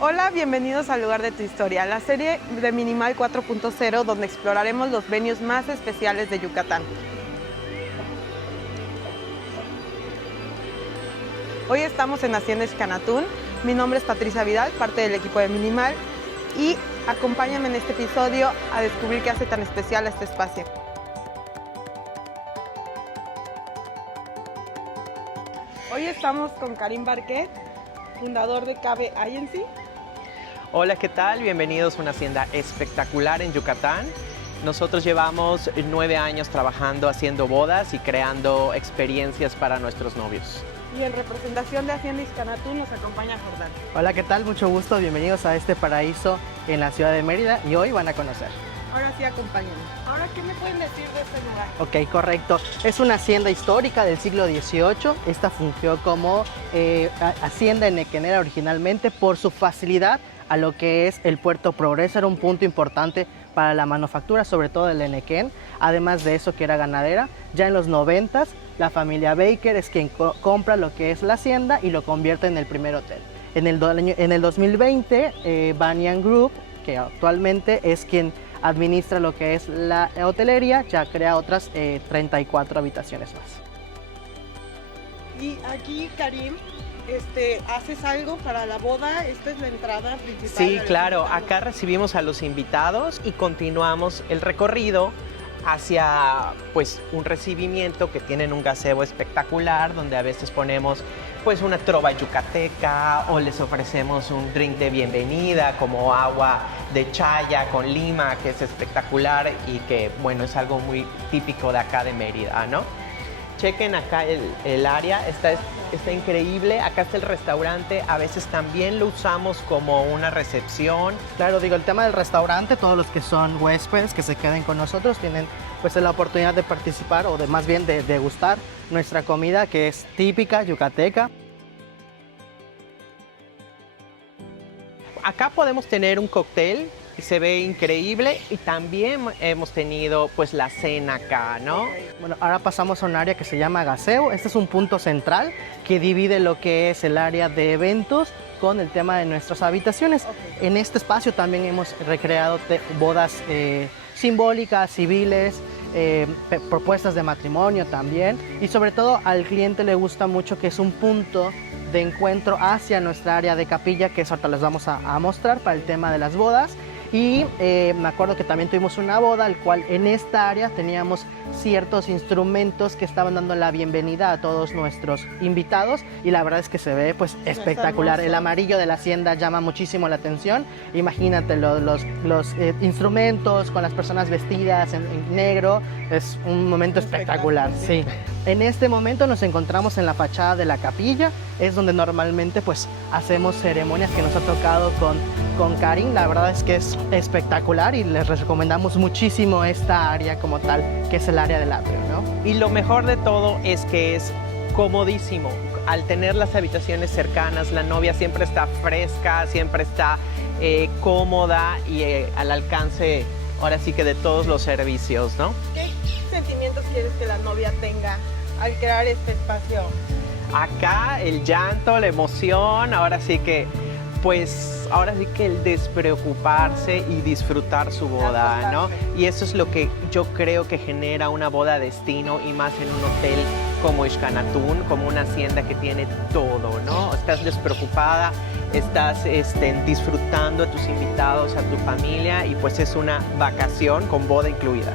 Hola, bienvenidos al lugar de tu historia, la serie de Minimal 4.0 donde exploraremos los venues más especiales de Yucatán. Hoy estamos en Hacienda Xcanatún. Mi nombre es Patricia Vidal, parte del equipo de Minimal, y acompáñame en este episodio a descubrir qué hace tan especial a este espacio. Hoy estamos con Karim Barquet, fundador de Cabe Agency. Hola, ¿qué tal? Bienvenidos a una hacienda espectacular en Yucatán. Nosotros llevamos 9 años trabajando haciendo bodas y creando experiencias para nuestros novios. Y en representación de Hacienda Xcanatún nos acompaña Jordán. Hola, ¿qué tal? Mucho gusto, bienvenidos a este paraíso en la ciudad de Mérida y hoy van a conocer. Ahora sí, acompáñenme. Ahora, ¿qué me pueden decir de este lugar? Ok, correcto. Es una hacienda histórica del siglo XVIII. Esta fungió como hacienda enequenera originalmente por su facilidad a lo que es el Puerto Progreso. Era un punto importante para la manufactura, sobre todo del enequén. Además de eso, que era ganadera. Ya en los 90s, la familia Baker es quien compra lo que es la hacienda y lo convierte en el primer hotel. En el 2020, Banyan Group, que actualmente es quien administra lo que es la hotelería, ya crea otras 34 habitaciones más. Y aquí, Karim, ¿haces algo para la boda? Esta es la entrada principal. Sí, claro. Acá recibimos a los invitados y continuamos el recorrido hacia pues un recibimiento que tienen un gazebo espectacular, donde a veces ponemos pues una trova yucateca o les ofrecemos un drink de bienvenida como agua de chaya con lima, que es espectacular y que bueno, es algo muy típico de acá de Mérida, ¿no? Chequen acá el área, está increíble. Acá está el restaurante, a veces también lo usamos como una recepción. Claro, digo, el tema del restaurante, todos los que son huéspedes que se queden con nosotros tienen pues la oportunidad de participar o de más bien de degustar nuestra comida, que es típica yucateca. Acá podemos tener un cóctel y se ve increíble, y también hemos tenido pues la cena acá, ¿no? Bueno, ahora pasamos a un área que se llama gazebo. Este es un punto central que divide lo que es el área de eventos con el tema de nuestras habitaciones. Okay. En este espacio también hemos recreado bodas simbólicas, civiles, propuestas de matrimonio también, y sobre todo al cliente le gusta mucho que es un punto de encuentro hacia nuestra área de capilla, que eso ahorita les vamos a mostrar para el tema de las bodas. Y me acuerdo que también tuvimos una boda, al cual en esta área teníamos ciertos instrumentos que estaban dando la bienvenida a todos nuestros invitados, y la verdad es que se ve pues espectacular. El amarillo de la hacienda llama muchísimo la atención. Imagínate los instrumentos con las personas vestidas en negro, es un momento espectacular. Sí. En este momento nos encontramos en la fachada de la capilla, es donde normalmente pues hacemos ceremonias que nos ha tocado con Karim. La verdad es que es espectacular y les recomendamos muchísimo esta área como tal, que es el área del atrio, ¿no? Y lo mejor de todo es que es comodísimo. Al tener las habitaciones cercanas, la novia siempre está fresca, siempre está cómoda y al alcance, ahora sí que de todos los servicios, ¿no? ¿Qué sentimientos quieres que la novia tenga al crear este espacio? Acá el llanto, la emoción, ahora sí que el despreocuparse y disfrutar su boda, ¿no? Y eso es lo que yo creo que genera una boda destino, y más en un hotel como Xcanatún, como una hacienda que tiene todo, ¿no? Estás despreocupada, estás disfrutando a tus invitados, a tu familia, y pues es una vacación con boda incluida.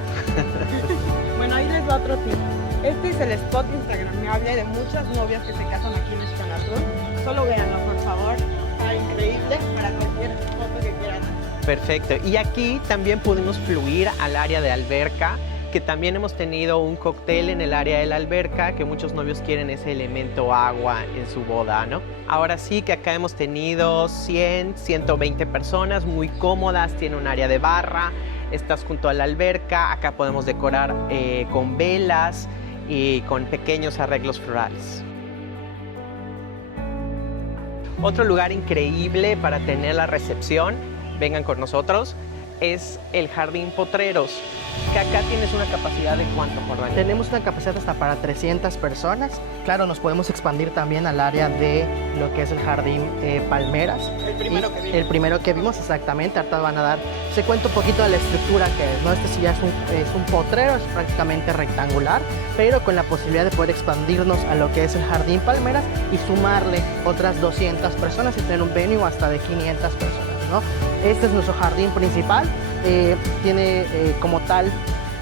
Bueno, ahí les va otro tip. Este es el spot instagramable de muchas novias que se casan aquí en Xcanatún. Solo véanlo, por favor. Está increíble para cualquier foto que quieran. Perfecto. Y aquí también pudimos fluir al área de alberca, que también hemos tenido un cóctel en el área de la alberca, que muchos novios quieren ese elemento agua en su boda, ¿no? Ahora sí que acá hemos tenido 100, 120 personas muy cómodas, tiene un área de barra, estás junto a la alberca, acá podemos decorar con velas y con pequeños arreglos florales. Otro lugar increíble para tener la recepción, vengan con nosotros, es el Jardín Potreros, que acá tienes una capacidad de ¿cuánto, Jordania? Tenemos una capacidad hasta para 300 personas. Claro, nos podemos expandir también al área de lo que es el Jardín Palmeras. El primero que vimos. El primero que vimos, exactamente. Ahorita van a dar... Se cuenta un poquito de la estructura que es, ¿no? Este sí ya es un potrero, es prácticamente rectangular, pero con la posibilidad de poder expandirnos a lo que es el Jardín Palmeras y sumarle otras 200 personas y tener un venue hasta de 500 personas, ¿no? Este es nuestro jardín principal. Tiene como tal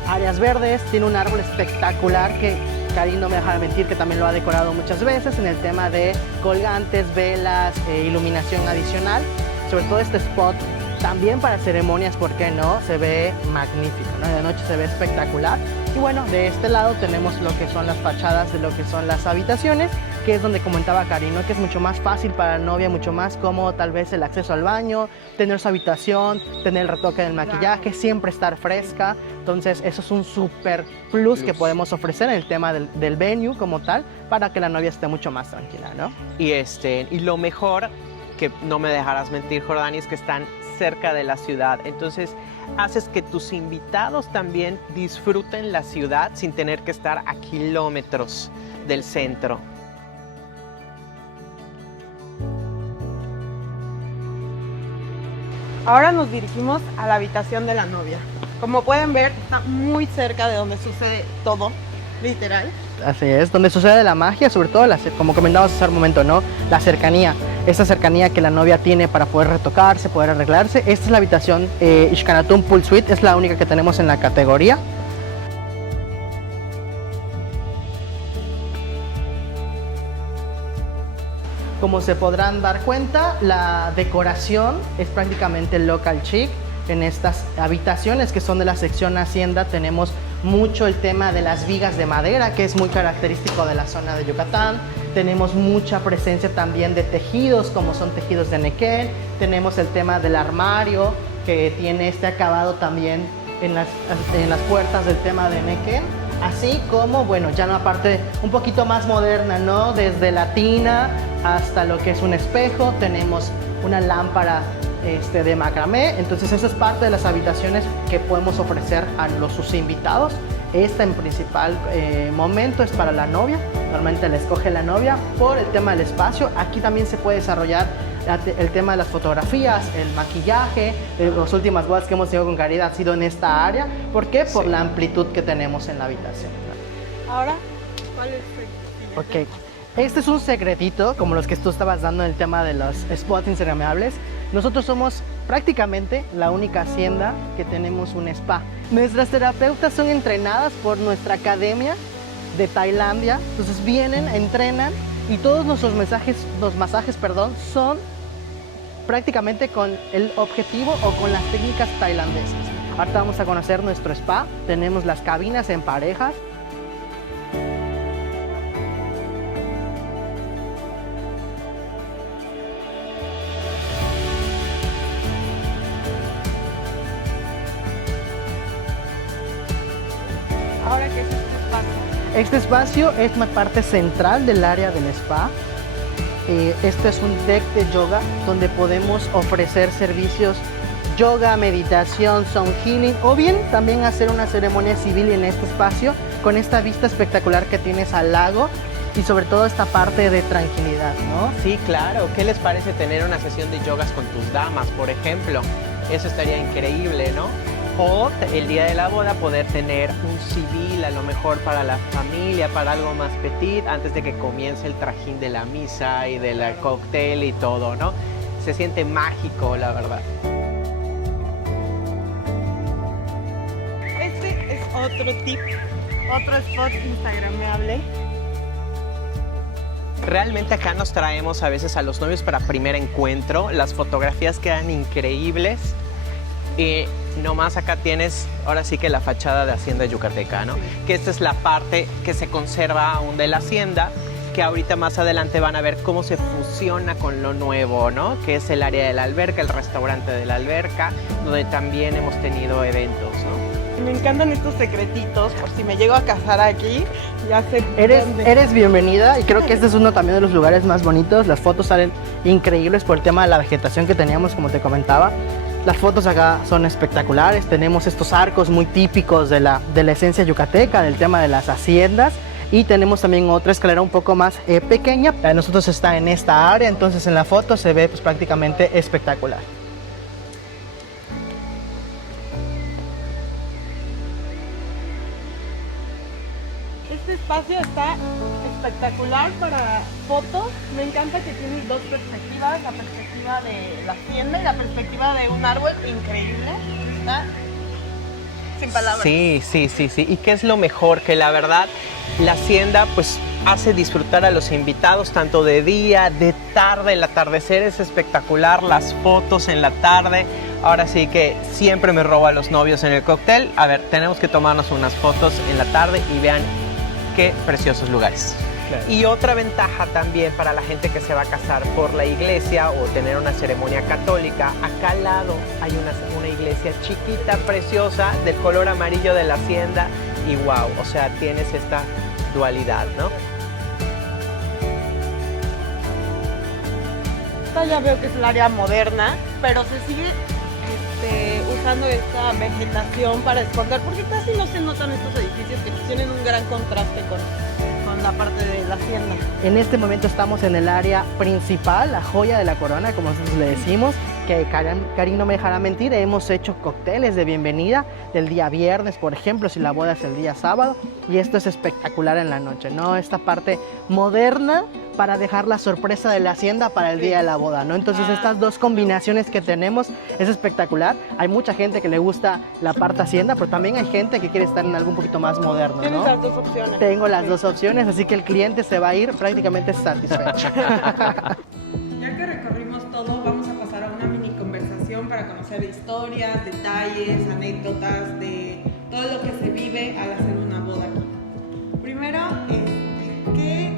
áreas verdes, tiene un árbol espectacular que Karin no me deja de mentir que también lo ha decorado muchas veces en el tema de colgantes, velas, iluminación adicional. Sobre todo este spot también para ceremonias, ¿por qué no? Se ve magnífico, ¿no? De noche se ve espectacular. Y bueno, de este lado tenemos lo que son las fachadas de lo que son las habitaciones, que es donde comentaba Karin, ¿no? Que es mucho más fácil para la novia, mucho más cómodo tal vez el acceso al baño, tener su habitación, tener el retoque del maquillaje, siempre estar fresca. Entonces eso es un super plus que podemos ofrecer en el tema del venue como tal, para que la novia esté mucho más tranquila, ¿no? Y lo mejor, que no me dejarás mentir, Jordani, es que están cerca de la ciudad. Entonces haces que tus invitados también disfruten la ciudad sin tener que estar a kilómetros del centro. Ahora nos dirigimos a la habitación de la novia. Como pueden ver, está muy cerca de donde sucede todo, literal. Así es, donde sucede la magia, sobre todo, como comentábamos hace un momento, ¿no? La cercanía, esa cercanía que la novia tiene para poder retocarse, poder arreglarse. Esta es la habitación Ishkanatun Pool Suite, es la única que tenemos en la categoría. Como se podrán dar cuenta, la decoración es prácticamente local chic. En estas habitaciones que son de la sección Hacienda tenemos mucho el tema de las vigas de madera, que es muy característico de la zona de Yucatán. Tenemos mucha presencia también de tejidos, como son tejidos de nequén. Tenemos el tema del armario, que tiene este acabado también en las puertas del tema de nequén. Así como, bueno, ya una parte un poquito más moderna, ¿no? Desde la tina hasta lo que es un espejo, tenemos una lámpara de macramé. Entonces esa es parte de las habitaciones que podemos ofrecer a sus invitados. Esta en principal momento es para la novia, normalmente la escoge la novia por el tema del espacio. Aquí también se puede desarrollar el tema de las fotografías, el maquillaje. Las últimas bodas que hemos tenido con Caridad han sido en esta área. ¿Por qué? Por la amplitud que tenemos en la habitación. Ahora, ¿cuál es el siguiente? Ok, este es un secretito, como los que tú estabas dando en el tema de los spots instagramables. Nosotros somos prácticamente la única hacienda que tenemos un spa. Nuestras terapeutas son entrenadas por nuestra academia de Tailandia. Entonces vienen, entrenan y todos nuestros masajes, son prácticamente con el objetivo o con las técnicas tailandesas. Ahorita vamos a conocer nuestro spa. Tenemos las cabinas en parejas. Ahora, ¿qué es este espacio? Este espacio es una parte central del área del spa. Este es un deck de yoga donde podemos ofrecer servicios yoga, meditación, sound healing, o bien también hacer una ceremonia civil en este espacio con esta vista espectacular que tienes al lago y sobre todo esta parte de tranquilidad, ¿no? Sí, claro. ¿Qué les parece tener una sesión de yogas con tus damas, por ejemplo? Eso estaría increíble, ¿no? O el día de la boda poder tener un civil a lo mejor para la familia, para algo más petit, antes de que comience el trajín de la misa y del cóctel y todo, ¿no? Se siente mágico, la verdad. Este es otro tip, otro spot instagramable. Realmente acá nos traemos a veces a los novios para primer encuentro. Las fotografías quedan increíbles. Y nomás acá tienes, ahora sí que la fachada de Hacienda Yucateca, ¿no? Sí. Que esta es la parte que se conserva aún de la hacienda, que ahorita más adelante van a ver cómo se fusiona con lo nuevo, ¿no? Que es el área de la alberca, el restaurante de la alberca, donde también hemos tenido eventos, ¿no? Me encantan estos secretitos, por si me llego a casar aquí, ya sé. Eres bienvenida y creo que este es uno también de los lugares más bonitos. Las fotos salen increíbles por el tema de la vegetación que teníamos, como te comentaba. Las fotos acá son espectaculares, tenemos estos arcos muy típicos de la esencia yucateca, del tema de las haciendas, y tenemos también otra escalera un poco más pequeña. La de nosotros está en esta área, entonces en la foto se ve pues prácticamente espectacular. Este espacio está espectacular para fotos. Me encanta que tiene dos perspectivas, la perspectiva de la hacienda y la perspectiva de un árbol increíble. Está sin palabras. Sí. ¿Y qué es lo mejor? Que la verdad, la hacienda pues hace disfrutar a los invitados tanto de día, de tarde. El atardecer es espectacular, las fotos en la tarde. Ahora sí que siempre me robo a los novios en el cóctel. A ver, tenemos que tomarnos unas fotos en la tarde y vean qué preciosos lugares. Claro. Y otra ventaja también para la gente que se va a casar por la iglesia o tener una ceremonia católica, acá al lado hay una iglesia chiquita, preciosa, del color amarillo de la hacienda y wow, o sea, tienes esta dualidad, ¿no? Esta ya veo que es el área moderna, pero se sigue usando esta vegetación para esconder, porque casi no se notan estos edificios que tienen un gran contraste con la parte de la hacienda. En este momento estamos en el área principal, la joya de la corona, como nosotros le decimos, que Karim no me dejará mentir, hemos hecho cócteles de bienvenida del día viernes, por ejemplo, si la boda es el día sábado, y esto es espectacular en la noche, ¿no? Esta parte moderna para dejar la sorpresa de la hacienda para el día de la boda, ¿no? Entonces estas dos combinaciones que tenemos es espectacular. Hay mucha gente que le gusta la parte hacienda, pero también hay gente que quiere estar en algo un poquito más moderno, Tienes ¿no? las dos opciones. Tengo las dos opciones, así que el cliente se va a ir prácticamente satisfecho. Ya que recorrimos todo, vamos a pasar a una mini conversación para conocer historias, detalles, anécdotas de todo lo que se vive al hacer una boda aquí. Primero, ¿qué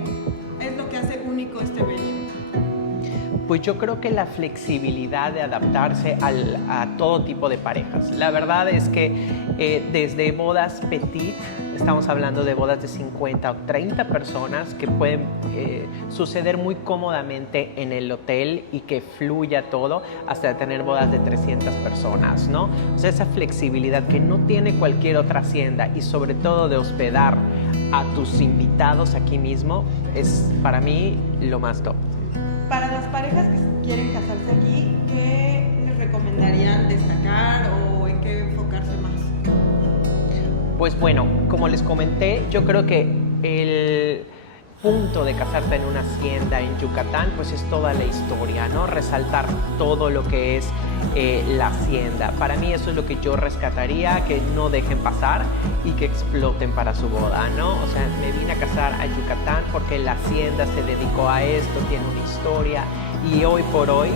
es lo que hace único este evento? Pues yo creo que la flexibilidad de adaptarse a todo tipo de parejas. La verdad es que desde bodas petit, estamos hablando de bodas de 50 o 30 personas que pueden suceder muy cómodamente en el hotel y que fluya todo, hasta tener bodas de 300 personas, ¿no? O sea, esa flexibilidad que no tiene cualquier otra hacienda y sobre todo de hospedar a tus invitados aquí mismo es para mí lo más top. Para las parejas que quieren casarse aquí, ¿qué les recomendarían destacar o en qué enfocarse más? Pues bueno, como les comenté, yo creo que el punto de casarse en una hacienda en Yucatán, pues es toda la historia, ¿no? Resaltar todo lo que es la hacienda. Para mí eso es lo que yo rescataría, que no dejen pasar y que exploten para su boda, ¿no? O sea, me vine a casar a Yucatán porque la hacienda se dedicó a esto, tiene una historia y hoy por hoy,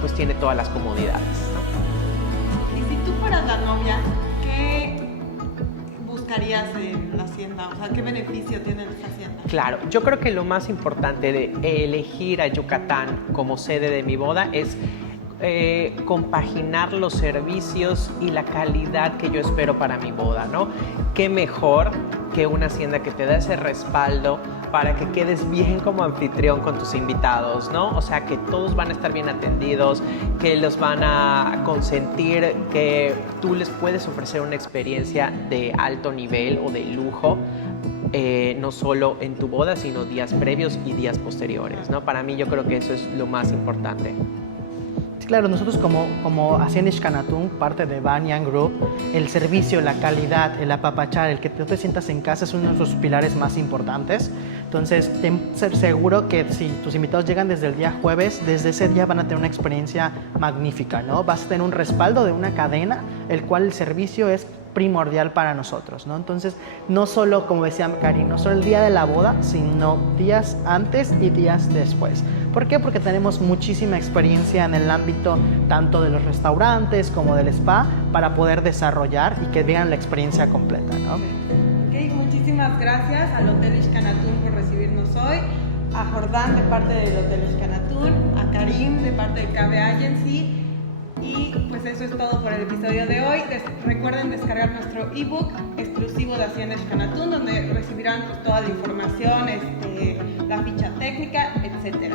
pues tiene todas las comodidades, ¿no? Y si tú fueras la novia, ¿qué buscarías en la hacienda? O sea, ¿qué beneficio tiene esta hacienda? Claro, yo creo que lo más importante de elegir a Yucatán como sede de mi boda es compaginar los servicios y la calidad que yo espero para mi boda, ¿no? Qué mejor que una hacienda que te da ese respaldo para que quedes bien como anfitrión con tus invitados, ¿no? O sea, que todos van a estar bien atendidos, que los van a consentir, que tú les puedes ofrecer una experiencia de alto nivel o de lujo, no solo en tu boda, sino días previos y días posteriores, ¿no? Para mí yo creo que eso es lo más importante. Claro, nosotros como Hacienda Xcanatún, parte de Banyan Group, el servicio, la calidad, el apapachar, el que tú te sientas en casa es uno de nuestros pilares más importantes. Entonces, ten ser seguro que si tus invitados llegan desde el día jueves, desde ese día van a tener una experiencia magnífica, ¿no? Vas a tener un respaldo de una cadena, el cual el servicio es primordial para nosotros, ¿no? Entonces, no solo, como decía Karim, no solo el día de la boda, sino días antes y días después. ¿Por qué? Porque tenemos muchísima experiencia en el ámbito tanto de los restaurantes como del spa para poder desarrollar y que vean la experiencia completa, ¿no? Ok, muchísimas gracias al Hotel Xcanatún por recibirnos hoy, a Jordán de parte del Hotel Xcanatún, a Karim de parte de KB Agency. Y pues eso es todo por el episodio de hoy. Recuerden descargar nuestro ebook exclusivo de Hacienda Xcanatún, donde recibirán pues toda la información, la ficha técnica, etc.